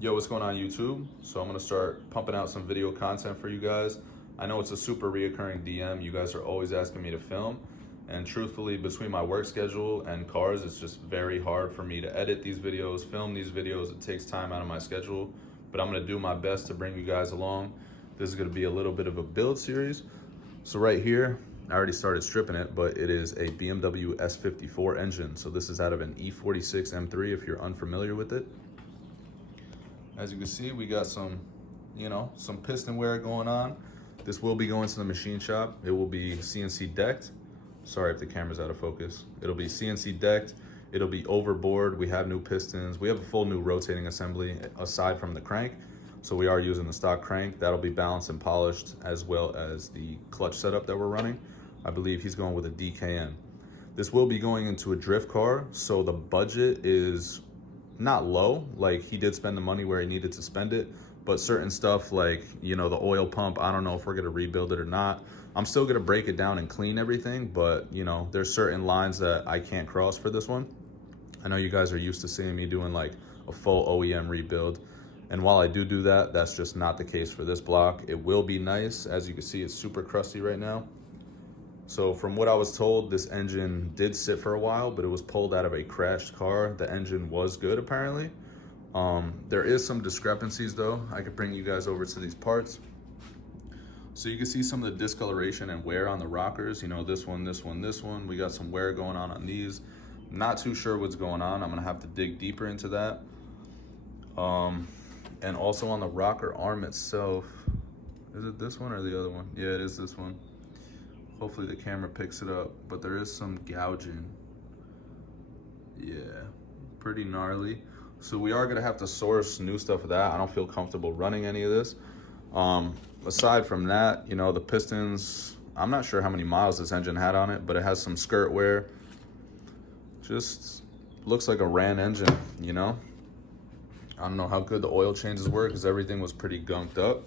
Yo, what's going on YouTube? So I'm gonna start pumping out some video content for you guys. I know it's a super reoccurring DM. You guys are always asking me to film. And truthfully, between my work schedule and cars, it's just very hard for me to edit these videos, film these videos. It takes time out of my schedule, but I'm gonna do my best to bring you guys along. This is gonna be a little bit of a build series. So right here, I already started stripping it, but it is a BMW S54 engine. So this is out of an E46 M3 if you're unfamiliar with it. As you can see, we got some piston wear going on. This will be going to the machine shop. It will be CNC decked. Sorry if the camera's out of focus. It'll be CNC decked. It'll be overboard. We have new pistons. We have a full new rotating assembly aside from the crank. So we are using the stock crank. That'll be balanced and polished, as well as the clutch setup that we're running. I believe he's going with a DKN. This will be going into a drift car, so the budget is not low. Like, he did spend the money where he needed to spend it, but certain stuff like, the oil pump, I don't know if we're gonna rebuild it or not. I'm still gonna break it down and clean everything, but there's certain lines that I can't cross for this one. I know you guys are used to seeing me doing like a full OEM rebuild. And while I do that, that's just not the case for this block. It will be nice. As you can see, it's super crusty right now. So from what I was told, this engine did sit for a while, but it was pulled out of a crashed car. The engine was good, apparently. There is some discrepancies though. I could bring you guys over to these parts. So you can see some of the discoloration and wear on the rockers. This one, this one, this one. We got some wear going on these. Not too sure what's going on. I'm gonna have to dig deeper into that. And also on the rocker arm itself, is it this one or the other one? Yeah, it is this one. Hopefully the camera picks it up, but there is some gouging. Yeah, pretty gnarly. So we are gonna have to source new stuff for that. I don't feel comfortable running any of this. Aside from that, the pistons, I'm not sure how many miles this engine had on it, but it has some skirt wear. Just looks like a ran engine, I don't know how good the oil changes were because everything was pretty gunked up,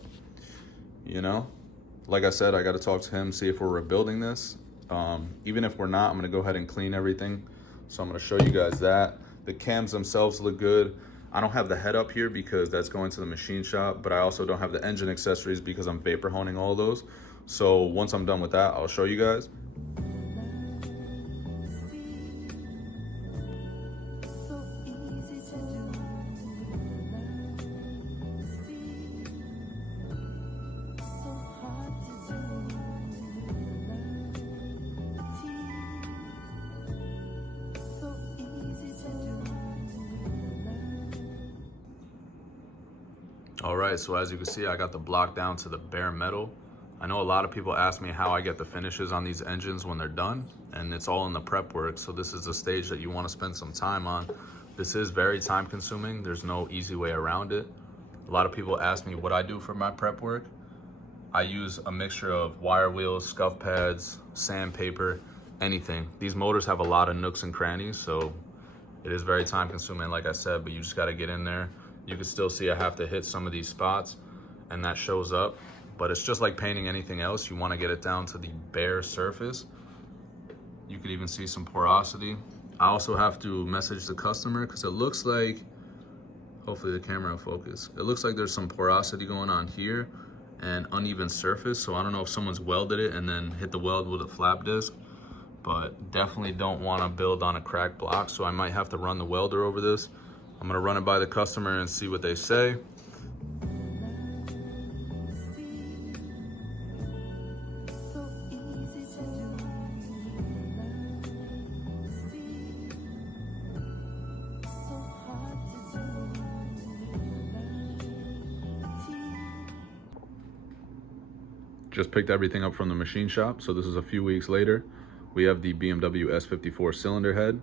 Like I said, I got to talk to him, see if we're rebuilding this. Even if we're not, I'm going to go ahead and clean everything. So I'm going to show you guys that. The cams themselves look good. I don't have the head up here because that's going to the machine shop, but I also don't have the engine accessories because I'm vapor honing all those. So once I'm done with that, I'll show you guys. All right, so as you can see, I got the block down to the bare metal. I know a lot of people ask me how I get the finishes on these engines when they're done, and it's all in the prep work. So this is a stage that you want to spend some time on. This is very time consuming. There's no easy way around it. A lot of people ask me what I do for my prep work. I use a mixture of wire wheels, scuff pads, sandpaper, anything. These motors have a lot of nooks and crannies, so it is very time consuming, like I said, but you just got to get in there. You can still see I have to hit some of these spots and that shows up, but it's just like painting anything else. You want to get it down to the bare surface. You could even see some porosity. I also have to message the customer because it looks like, hopefully the camera will focus. It looks like there's some porosity going on here and uneven surface. So I don't know if someone's welded it and then hit the weld with a flap disc, but definitely don't want to build on a cracked block. So I might have to run the welder over this. I'm gonna run it by the customer and see what they say. Just picked everything up from the machine shop. So this is a few weeks later. We have the BMW S54 cylinder head.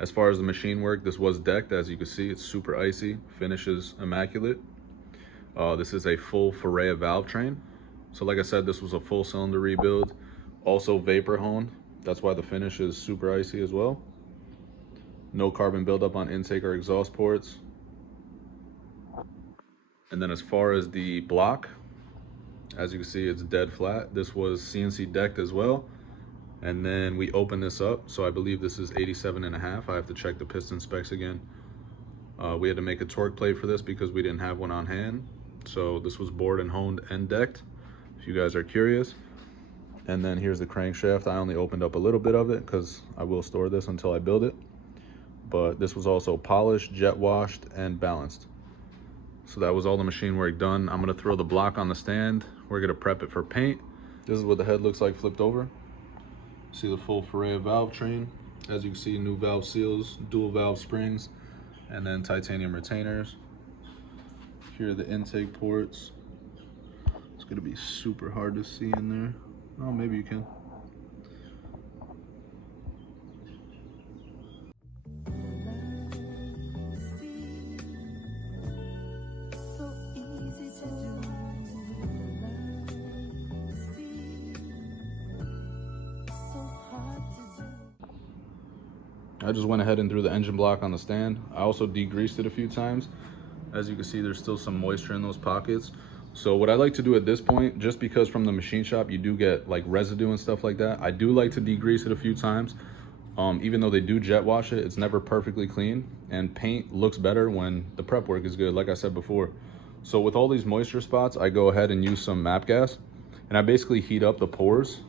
As far as the machine work, this was decked. As you can see, it's super icy, finishes immaculate. This is a full Ferrea valve train. So like I said, this was a full cylinder rebuild, also vapor honed. That's why the finish is super icy as well. No carbon buildup on intake or exhaust ports. And then as far as the block, as you can see, it's dead flat. This was CNC decked as well. And then we open this up. So I believe this is 87.5. I have to check the piston specs again. We had to make a torque plate for this because we didn't have one on hand. So this was bored and honed and decked, if you guys are curious. And then here's the crankshaft. I only opened up a little bit of it because I will store this until I build it. But this was also polished, jet washed, and balanced. So that was all the machine work done. I'm gonna throw the block on the stand. We're gonna prep it for paint. This is what the head looks like flipped over. See the full Ferrea valve train. As you can see, new valve seals, dual valve springs, and then titanium retainers. Here are the intake ports. It's gonna be super hard to see in there. Oh, maybe you can. I just went ahead and threw the engine block on the stand. I also degreased it a few times. As you can see, there's still some moisture in those pockets. So what I like to do at this point, just because from the machine shop you do get like residue and stuff like that, I do like to degrease it a few times. Even though they do jet wash it, it's never perfectly clean, and paint looks better when the prep work is good, like I said before. So with all these moisture spots, I go ahead and use some MAP gas, and I basically heat up the pores.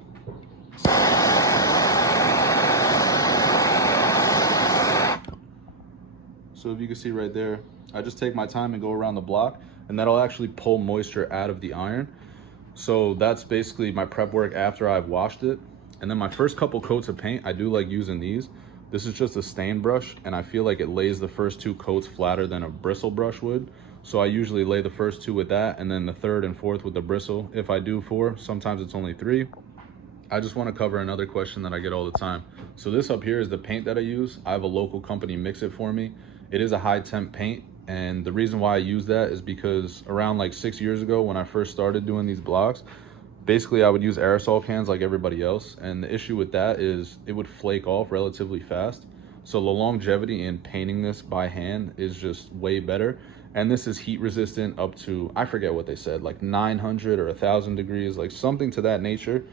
So if you can see right there, I just take my time and go around the block, and that'll actually pull moisture out of the iron. So that's basically my prep work after I've washed it. And then my first couple coats of paint, I do like using these. This is just a stain brush, and I feel like it lays the first 2 coats flatter than a bristle brush would. So I usually lay the first 2 with that, and then the 3rd and 4th with the bristle. If I do 4, sometimes it's only 3. I just want to cover another question that I get all the time. So this up here is the paint that I use. I have a local company mix it for me. It is a high temp paint, and the reason why I use that is because around like 6 years ago when I first started doing these blocks, basically I would use aerosol cans like everybody else, and the issue with that is it would flake off relatively fast. So the longevity in painting this by hand is just way better, and this is heat resistant up to, I forget what they said, like 900 or 1,000 degrees, like something to that nature.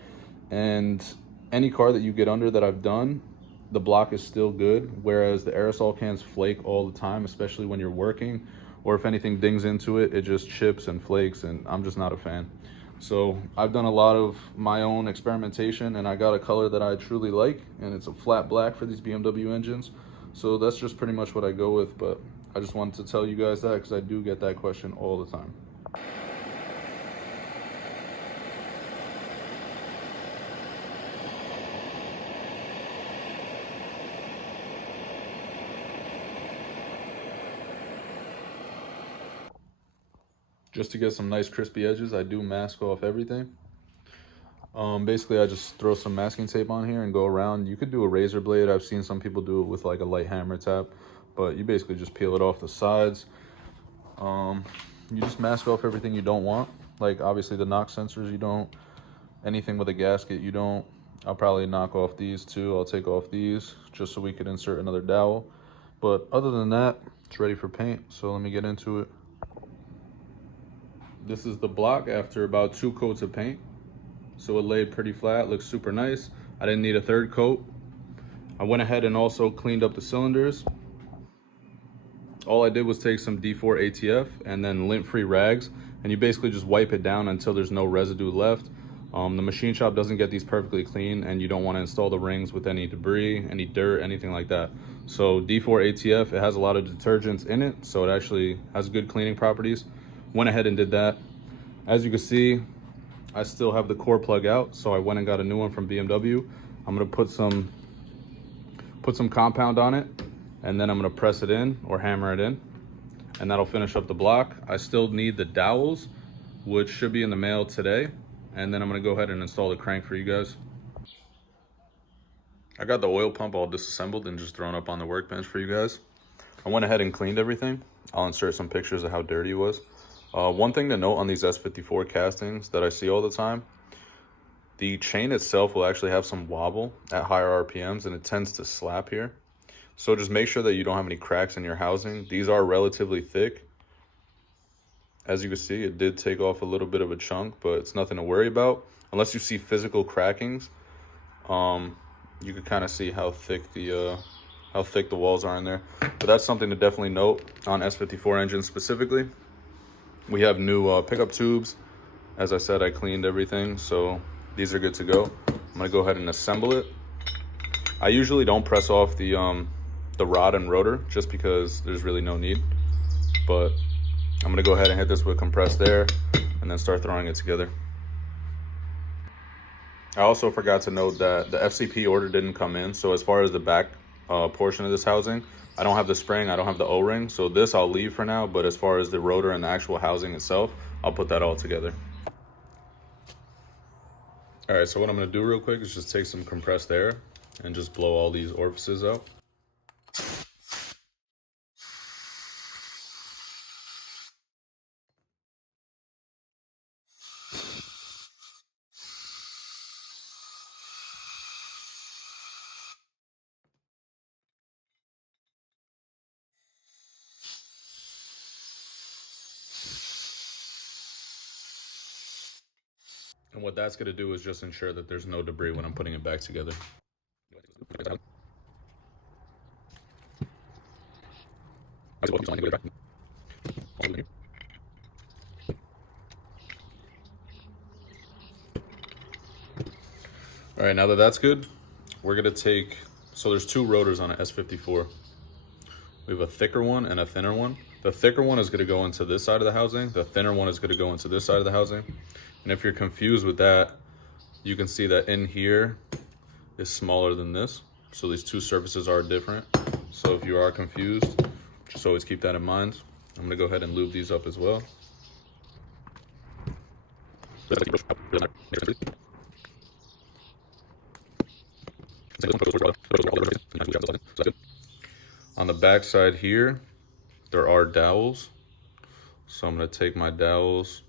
And any car that you get under that I've done, the block is still good, whereas the aerosol cans flake all the time, especially when you're working, or if anything dings into it, it just chips and flakes, and I'm just not a fan. So I've done a lot of my own experimentation, and I got a color that I truly like, and it's a flat black for these BMW engines. So that's just pretty much what I go with, but I just wanted to tell you guys that because I do get that question all the time. Just to get some nice crispy edges, I do mask off everything. Basically, I just throw some masking tape on here and go around. You could do a razor blade. I've seen some people do it with like a light hammer tap, but you basically just peel it off the sides. You just mask off everything you don't want. Like obviously the knock sensors, you don't. Anything with a gasket, you don't. I'll probably knock off these too. I'll take off these just so we could insert another dowel. But other than that, it's ready for paint. So let me get into it. This is the block after about 2 coats of paint. So it laid pretty flat, looks super nice. I didn't need a 3rd coat. I went ahead and also cleaned up the cylinders. All I did was take some D4 ATF and then lint-free rags, and you basically just wipe it down until there's no residue left. The machine shop doesn't get these perfectly clean, and you don't want to install the rings with any debris, any dirt, anything like that. So D4 ATF, it has a lot of detergents in it, so it actually has good cleaning properties. Went ahead and did that. As you can see, I still have the core plug out, so I went and got a new one from BMW. I'm gonna put some compound on it, and then I'm gonna press it in or hammer it in, and that'll finish up the block. I still need the dowels, which should be in the mail today, and then I'm gonna go ahead and install the crank for you guys. I got the oil pump all disassembled and just thrown up on the workbench for you guys. I went ahead and cleaned everything. I'll insert some pictures of how dirty it was. One thing to note on these S54 castings that I see all the time, the chain itself will actually have some wobble at higher RPMs, and it tends to slap here. So just make sure that you don't have any cracks in your housing. These are relatively thick. As you can see, it did take off a little bit of a chunk, but it's nothing to worry about. Unless you see physical crackings, you can kind of see how thick the how thick the walls are in there. But that's something to definitely note on S54 engines specifically. We have new pickup tubes. As I said, I cleaned everything, so these are good to go. I'm gonna go ahead and assemble it. I usually don't press off the rod and rotor just because there's really no need. But I'm gonna go ahead and hit this with compressed air and then start throwing it together. I also forgot to note that the FCP order didn't come in. So as far as the back portion of this housing, I don't have the spring, I don't have the O-ring. So this I'll leave for now, but as far as the rotor and the actual housing itself, I'll put that all together. All right, so what I'm gonna do real quick is just take some compressed air and just blow all these orifices out. And what that's gonna do is just ensure that there's no debris when I'm putting it back together. All right, now that that's good, we're gonna take, so there's two rotors on an S54. We have a thicker one and a thinner one. The thicker one is gonna go into this side of the housing. The thinner one is gonna go into this side of the housing. And if you're confused with that, you can see that in here is smaller than this. So these two surfaces are different. So if you are confused, just always keep that in mind. I'm gonna go ahead and lube these up as well. On the back side here, there are dowels. So I'm gonna take my dowels,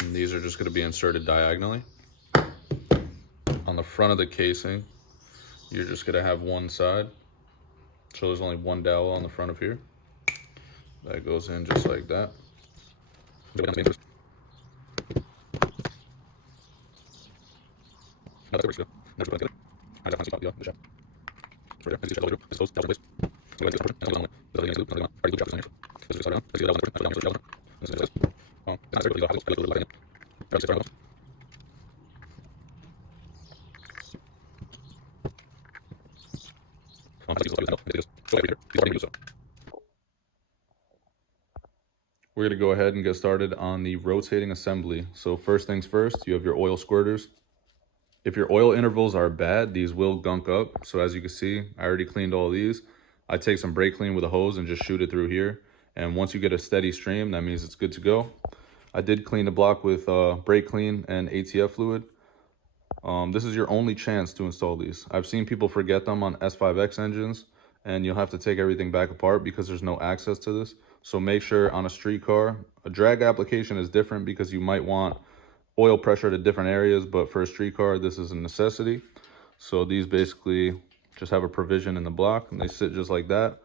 and these are just gonna be inserted diagonally. On the front of the casing, you're just gonna have one side. So there's only one dowel on the front of here. That goes in just like that. We're gonna go ahead and get started on the rotating assembly. So first things first, you have your oil squirters. If your oil intervals are bad, these will gunk up. So as you can see, I already cleaned all these. I take some brake clean with a hose and just shoot it through here. And once you get a steady stream, that means it's good to go. I did clean the block with brake clean and ATF fluid. This is your only chance to install these. I've seen people forget them on S5X engines, and you'll have to take everything back apart because there's no access to this. So make sure on a street car, a drag application is different because you might want oil pressure to different areas, but for a street car, this is a necessity. So these basically just have a provision in the block and they sit just like that.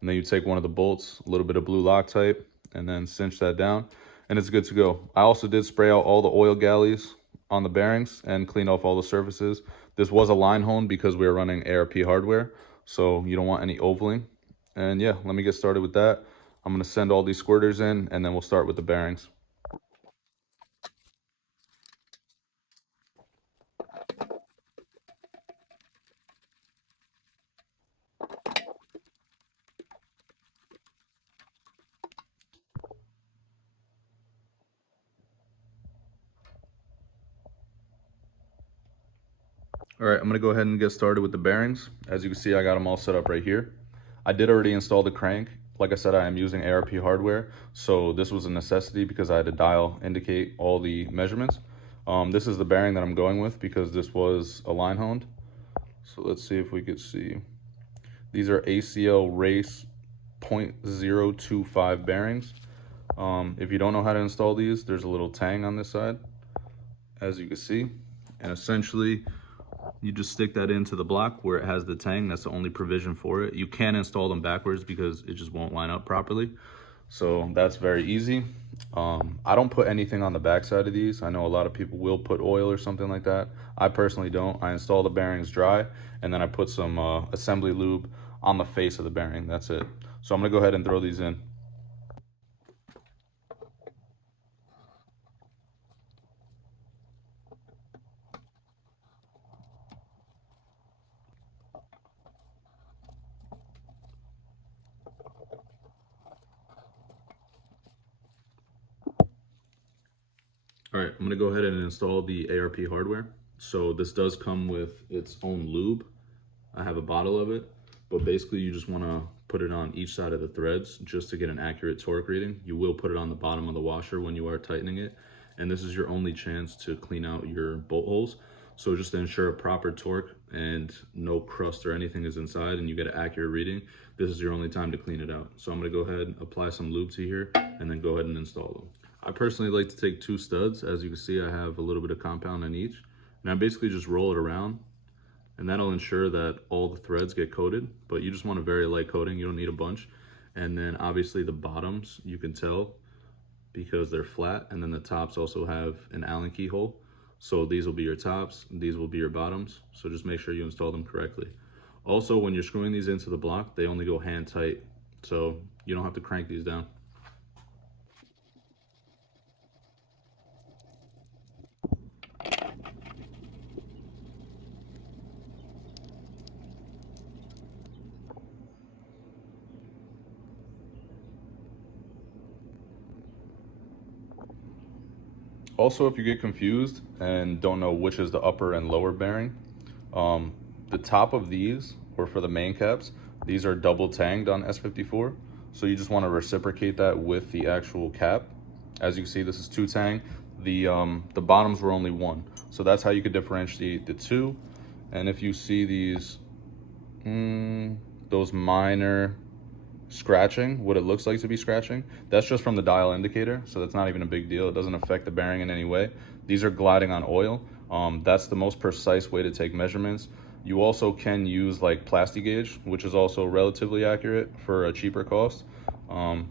And then you take one of the bolts, a little bit of blue Loctite, and then cinch that down and it's good to go. I also did spray out all the oil galleys on the bearings and clean off all the surfaces. This was a line hone because we were running ARP hardware, so you don't want any ovaling. And yeah, let me get started with that. I'm gonna send all these squirters in and then we'll start with the bearings. All right, I'm gonna go ahead and get started with the bearings. As you can see, I got them all set up right here. I did already install the crank. Like I said, I am using ARP hardware, so this was a necessity because I had to dial indicate all the measurements. This is the bearing that I'm going with because this was a line honed. So let's see if we could see. These are ACL Race 0.025 bearings. If you don't know how to install these, there's a little tang on this side, as you can see, and essentially you just stick that into the block where it has the tang. That's the only provision for it. You can't install them backwards because it just won't line up properly. So that's very easy. I don't put anything on the back side of these. I know a lot of people will put oil or something like that. I personally don't. I install the bearings dry and then I put some assembly lube on the face of the bearing. That's it. So I'm gonna go ahead and throw these in. All right, I'm gonna go ahead and install the ARP hardware. So this does come with its own lube. I have a bottle of it, but basically you just wanna put it on each side of the threads just to get an accurate torque reading. You will put it on the bottom of the washer when you are tightening it. And this is your only chance to clean out your bolt holes. So just to ensure a proper torque and no crust or anything is inside and you get an accurate reading, this is your only time to clean it out. So I'm gonna go ahead and apply some lube to here and then go ahead and install them. I personally like to take 2 studs. As you can see, I have a little bit of compound in each. And I basically just roll it around, and that'll ensure that all the threads get coated, but you just want a very light coating. You don't need a bunch. And then obviously the bottoms, you can tell because they're flat, and then the tops also have an Allen key hole. So these will be your tops, these will be your bottoms. So just make sure you install them correctly. Also, when you're screwing these into the block, they only go hand tight. So you don't have to crank these down. Also, if you get confused and don't know which is the upper and lower bearing, the top of these, or for the main caps, these are double tanged on S54. So you just want to reciprocate that with the actual cap. As you can see, this is 2 tang. The bottoms were only 1. So that's how you could differentiate the 2. And if you see these, those minor scratching, what it looks like to be scratching, that's just from the dial indicator, so that's not even a big deal. It doesn't affect the bearing in any way. These are gliding on oil. That's the most precise way to take measurements. You also can use like plastic gauge, which is also relatively accurate for a cheaper cost. I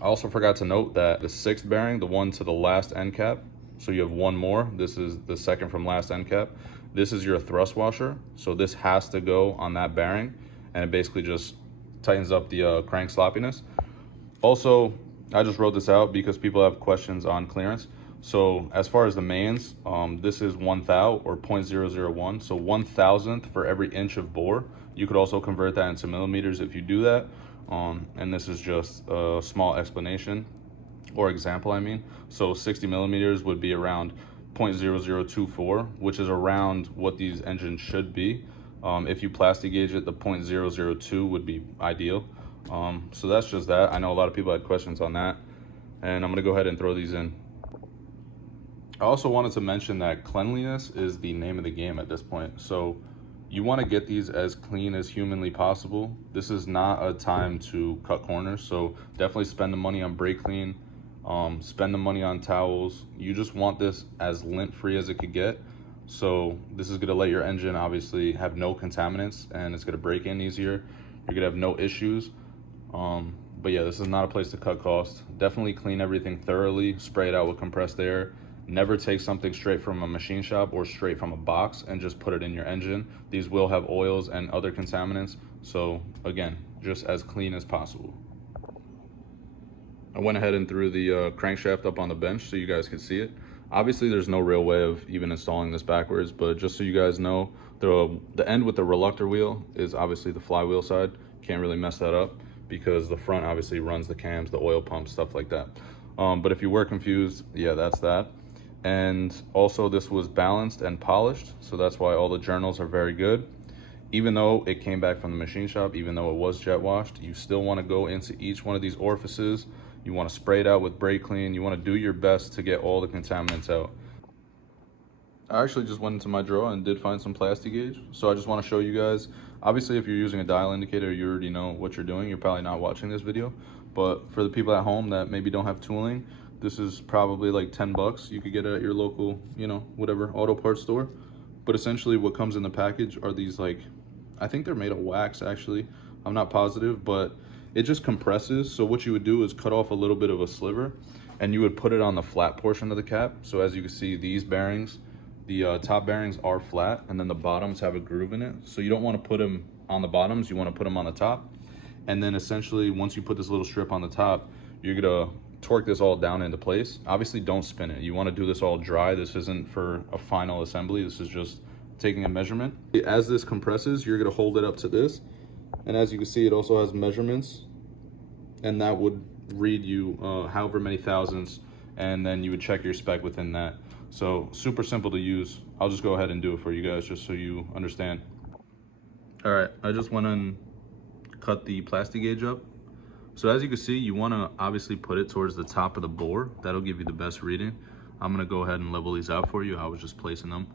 also forgot to note that the 6th bearing, the one to the last end cap, so you have 1 more, this is the second from last end cap, this is your thrust washer, so this has to go on that bearing, and it basically just tightens up the crank sloppiness. Also, I just wrote this out because people have questions on clearance. So as far as the mains, this is 1 thou or 0.001, so 1,000th for every inch of bore. You could also convert that into millimeters if you do that. And this is just a small explanation or example, I mean. So 60 millimeters would be around 0.0024, which is around what these engines should be. If you plastic gauge it, the 0.002 would be ideal. So that's just that. I know a lot of people had questions on that, and I'm gonna go ahead and throw these in. I also wanted to mention that cleanliness is the name of the game at this point. So you want to get these as clean as humanly possible. This is not a time to cut corners, so definitely spend the money on brake clean, spend the money on towels. You just want this as lint free as it could get. So this is going to let your engine obviously have no contaminants, and it's going to break in easier. You're going to have no issues. But yeah, this is not a place to cut costs. Definitely clean everything thoroughly, spray it out with compressed air. Never take something straight from a machine shop or straight from a box and just put it in your engine. These will have oils and other contaminants. So again, just as clean as possible. I went ahead and threw the crankshaft up on the bench so you guys can see it. Obviously, there's no real way of even installing this backwards, but just so you guys know, the end with the reluctor wheel is obviously the flywheel side. Can't really mess that up because the front obviously runs the cams, the oil pumps, stuff like that. But if you were confused, yeah, that's that. And also this was balanced and polished, so that's why all the journals are very good. Even though it came back from the machine shop, even though it was jet washed, you still want to go into each one of these orifices. You want to spray it out with brake clean. You want to do your best to get all the contaminants out. I actually just went into my drawer and did find some plastic gauge, so I just want to show you guys. Obviously, if you're using a dial indicator, you already know what you're doing. You're probably not watching this video, but for the people at home that maybe don't have tooling, this is probably like 10 bucks. You could get it at your local, whatever auto parts store. But essentially what comes in the package are these, like, I think they're made of wax actually. I'm not positive, but it just compresses. So what you would do is cut off a little bit of a sliver and you would put it on the flat portion of the cap. So as you can see, these bearings, the top bearings are flat and then the bottoms have a groove in it. So you don't want to put them on the bottoms, you want to put them on the top. And then essentially, once you put this little strip on the top, you're gonna torque this all down into place. Obviously, don't spin it. You want to do this all dry. This isn't for a final assembly. This is just taking a measurement. As this compresses, you're gonna hold it up to this. And as you can see, it also has measurements, and that would read you however many thousandths, and then you would check your spec within that. So super simple to use. I'll just go ahead and do it for you guys just so you understand. All right, I just went and cut the plastic gauge up. So as you can see, you want to obviously put it towards the top of the bore. That'll give you the best reading. I'm going to go ahead and level these out for you. I was just placing them.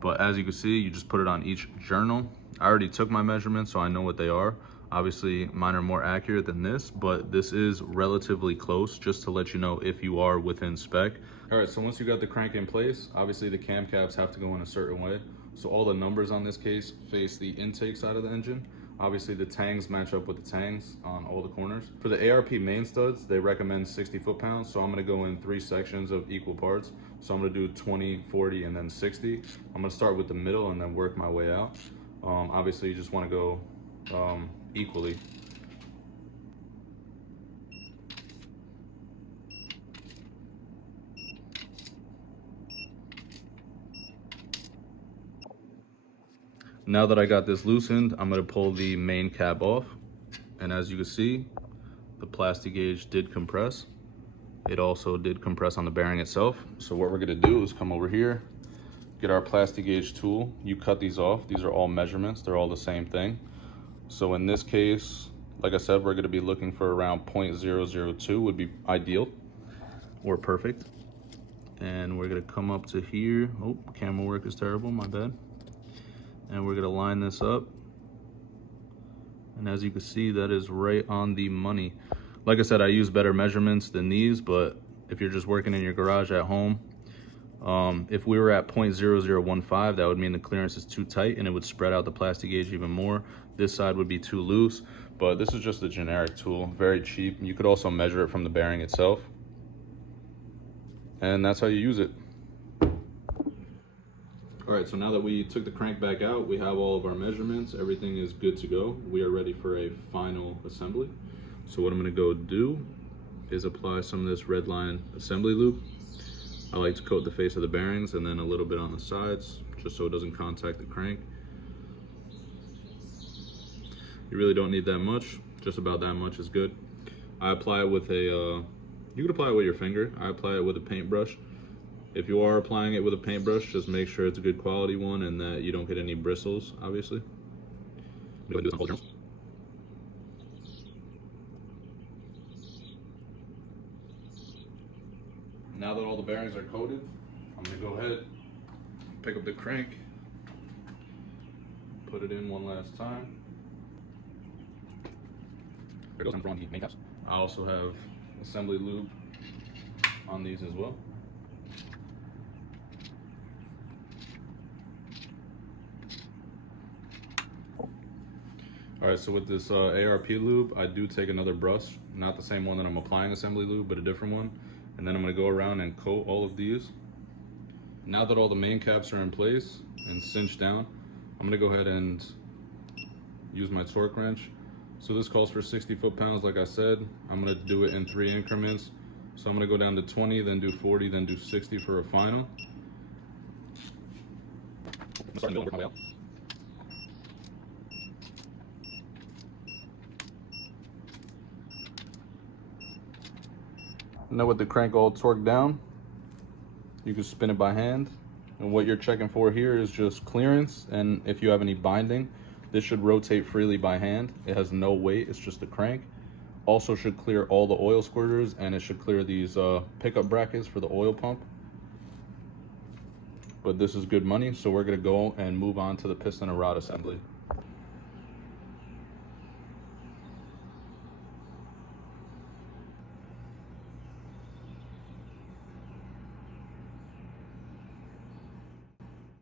But as you can see, you just put it on each journal. I already took my measurements, so I know what they are. Obviously, mine are more accurate than this, but this is relatively close, just to let you know if you are within spec. All right, so once you got the crank in place, obviously the cam caps have to go in a certain way. So all the numbers on this case face the intake side of the engine. Obviously the tangs match up with the tangs on all the corners. For the ARP main studs, they recommend 60 foot-pounds, so I'm gonna go in 3 sections of equal parts. So I'm gonna do 20, 40, and then 60. I'm gonna start with the middle and then work my way out. Obviously you just wanna go equally. Now that I got this loosened, I'm gonna pull the main cap off. And as you can see, the plastic gauge did compress. It also did compress on the bearing itself. So what we're gonna do is come over here, get our plastic gauge tool. You cut these off. These are all measurements. They're all the same thing. So in this case, like I said, we're gonna be looking for around 0.002 would be ideal or perfect. And we're gonna come up to here. Oh, camera work is terrible, my bad. And we're gonna line this up. And as you can see, that is right on the money. Like I said, I use better measurements than these, but if you're just working in your garage at home, if we were at 0.0015, that would mean the clearance is too tight and it would spread out the plastic gauge even more. This side would be too loose, but this is just a generic tool, very cheap. You could also measure it from the bearing itself. And that's how you use it. All right, so now that we took the crank back out, we have all of our measurements. Everything is good to go. We are ready for a final assembly. So what I'm gonna go do is apply some of this red line assembly lube. I like to coat the face of the bearings and then a little bit on the sides, just so it doesn't contact the crank. You really don't need that much, just about that much is good. I apply it with a, you can apply it with your finger. I apply it with a paintbrush. If you are applying it with a paintbrush, just make sure it's a good quality one and that you don't get any bristles, obviously. Now that all the bearings are coated, I'm gonna go ahead, pick up the crank, put it in one last time. There goes in front of the main caps. I also have assembly lube on these as well. All right, so with this ARP lube, I do take another brush, not the same one that I'm applying assembly lube, but a different one. And then I'm gonna go around and coat all of these. Now that all the main caps are in place and cinched down, I'm gonna go ahead and use my torque wrench. So this calls for 60 foot-pounds, like I said. I'm gonna do it in 3 increments. So I'm gonna go down to 20, then do 40, then do 60 for a final. Now with the crank all torqued down, you can spin it by hand. And what you're checking for here is just clearance, and if you have any binding, this should rotate freely by hand. It has no weight, it's just a crank. Also should clear all the oil squirters, and it should clear these pickup brackets for the oil pump. But this is good money, so we're gonna go and move on to the piston and rod assembly.